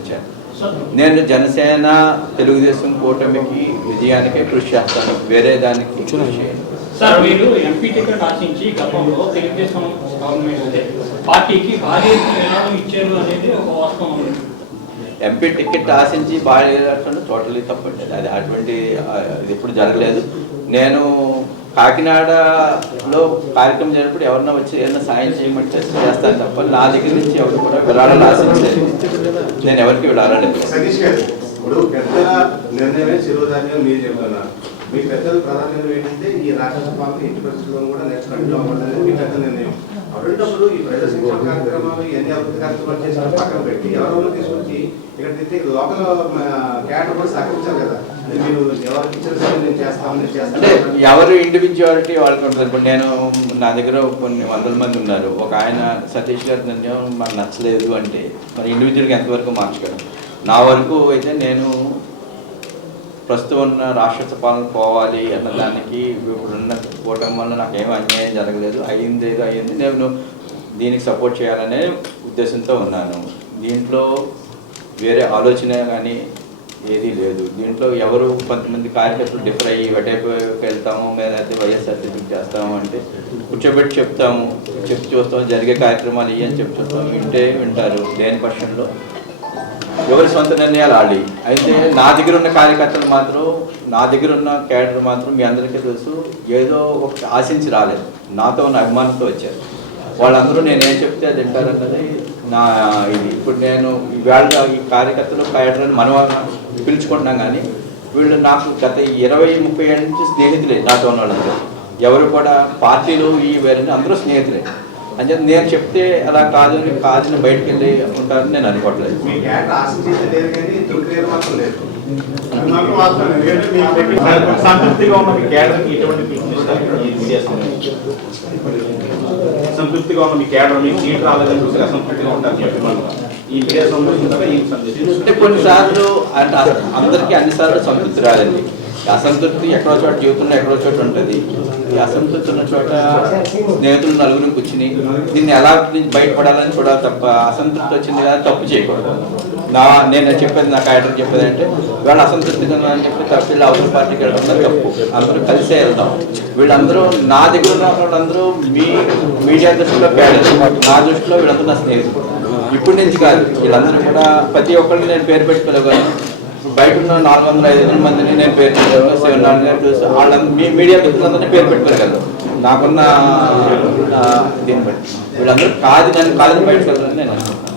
వచ్చాను నేను జనసేన తెలుగుదేశం కూటమికి విజయానికే కృషి చేస్తాను. వేరే దానికి కృషి చేయను. సార్ మీరు ఎంపీ టికెట్ ఆశించి గతంలో తెలుగుదేశం గవర్నమెంట్ అదే పార్టీకి భారీ ఎత్తున విరాళం ఇచ్చారు అనేది ఒక వాస్తవం. ఉంది. ఎంపీ టికెట్ ఆశించి బాగా టోటలీ తప్పండి అది అటువంటి ఇది ఎప్పుడు జరగలేదు. నేను కాకినాడలో కార్యక్రమం జరిగినప్పుడు ఎవరన్నా వచ్చి ఏదైనా సాయం చేయమంటే చేస్తాను తప్ప నా దగ్గర నుంచి ఎవరు కూడా వెళ్ళాలని ఆశించలేదు. నేను ఎవరికి వెళ్ళాలని ఇప్పుడు పెద్దల నిర్ణయమే శిరోధాన్యం మీరు చెప్తున్నారు మీ పెద్దల ప్రాధాన్యత ఏంటంటే ఈ రాక్షస పాలన పరిస్థితుల్లో కూడా నెక్స్ట్ కంటిన్యూ మీ పెద్ద నిర్ణయం. అటువంటిప్పుడు ఈ ప్రజా శిక్షణ కార్యక్రమాలు ఇవన్నీ అభివృద్ధి కార్యక్రమాలు చేసిన పక్కన పెట్టి ఎవరెవరు తీసుకొచ్చి ఇక్కడ తెచ్చి లోకల్ క్యాడర్ కూడా సహకరించారు కదా. మీరు అంటే ఎవరు ఇండివిజువాలిటీ వాళ్ళకి ఉంటుంది. ఇప్పుడు నేను నా దగ్గర కొన్ని వందల మంది ఉన్నారు. ఒక ఆయన సతీష్ గారి నిర్ణయం మనకు నచ్చలేదు అంటే మరి ఇండివిజువల్గా ఎంతవరకు మార్చగలం? నా వరకు అయితే నేను ప్రస్తుతం ఉన్న రాష్ట్ర పాలన పోవాలి అన్న దానికి ఇప్పుడున్న కూటమి వల్ల నాకు ఏమీ అన్యాయం జరగలేదు. అయ్యింది ఏదో అయ్యింది. నేను దీనికి సపోర్ట్ చేయాలనే ఉద్దేశంతో ఉన్నాను. దీంట్లో వేరే ఆలోచన కానీ ఏదీ లేదు. దీంట్లో ఎవరు కొంతమంది కార్యకర్తలు డిఫర్ అయ్యి వెటైపు వెళ్తాము మేమైతే వైఎస్ఆర్సీపీ చేస్తాము అంటే కూర్చోబెట్టి చెప్తాము చెప్పి చూస్తాము జరిగే కార్యక్రమాలు ఇవి అని చెప్పి చూస్తాం వింటే వింటారు లేని పక్షంలో. ఎవరి సొంత నిర్ణయాలు ఆడి. అయితే నా దగ్గర ఉన్న కార్యకర్తలు మాత్రం నా దగ్గర ఉన్న క్యాడర్ మాత్రం మీ అందరికీ తెలుసు ఏదో ఒక ఆశించి రాలేదు. నాతో ఉన్న అభిమానంతో వచ్చారు. వాళ్ళందరూ నేనేం చెప్తే అది వింటారన్నది నా ఇది. ఇప్పుడు నేను ఈవేళ ఈ కార్యకర్తలు అని మనం పిలుచుకుంటున్నాం కానీ వీళ్ళు నాకు గత ఇరవై ముప్పై ఏళ్ళ నుంచి స్నేహితులే నాతో ఉన్న వాళ్ళందరూ. ఎవరు కూడా పార్టీలు ఈ వేరే అందరూ స్నేహితులే. అంటే నేను చెప్తే అలా కాదని కాదని బయటికి వెళ్ళి ఉంటారని నేను అనుకోవట్లేదు. సంతృప్తిగా ఉన్న మీ సంతృప్తిగా ఉన్న మీ కేడర్ మీకు సీట్ రాలేదని చూసి అసంతృప్తిగా ఉంటారు చెప్పి మనం ఈ విదేశంలో ఇంతగా ఈ సందేశం అంటే కొన్నిసార్లు అంటే అందరికీ అన్నిసార్లు సంతృప్తి రాదండి. అసంతృప్తి ఎక్కడో చోట జీవితంలో ఎక్కడో చోట ఉంటుంది. ఈ అసంతృప్తి ఉన్న చోట స్నేహితులు నలుగురు కూర్చుని దీన్ని ఎలా బయటపడాలని చూడాలి తప్ప అసంతృప్తి వచ్చింది కదా తప్పు చేయకూడదు. నా నేను చెప్పేది నా ఆయన చెప్పేది అంటే వీళ్ళు అసంతృప్తిగా అని చెప్పి తప్పు వీళ్ళు అవసర పార్టీకి వెళ్ళడం తప్పు. అందరూ కలిసే వెళ్దాం వీళ్ళందరూ నా దగ్గర ఉన్న వాళ్ళందరూ మీ మీడియా దృష్టిలో పేడలు నా దృష్టిలో వీళ్ళందరూ నా స్నేహితులు. ఇప్పటి నుంచి కాదు. వీళ్ళందరూ కూడా ప్రతి ఒక్కరిని నేను పేరు పెట్టుకోలేగలను బయట ఉన్న నాలుగు వందల ఐదు వందల మందిని నేను పేరు పెట్టుకోగలను సెవెన్ హండ్రెడ్ వాళ్ళందరూ మీ మీడియా మిత్రులందరినీ పేరు పెట్టుకోరు కదా. నాకున్న దీన్ని బట్టి. వీళ్ళందరూ కాదు కానీ కాదని బయటకు నేను అనుకుంటున్నాను.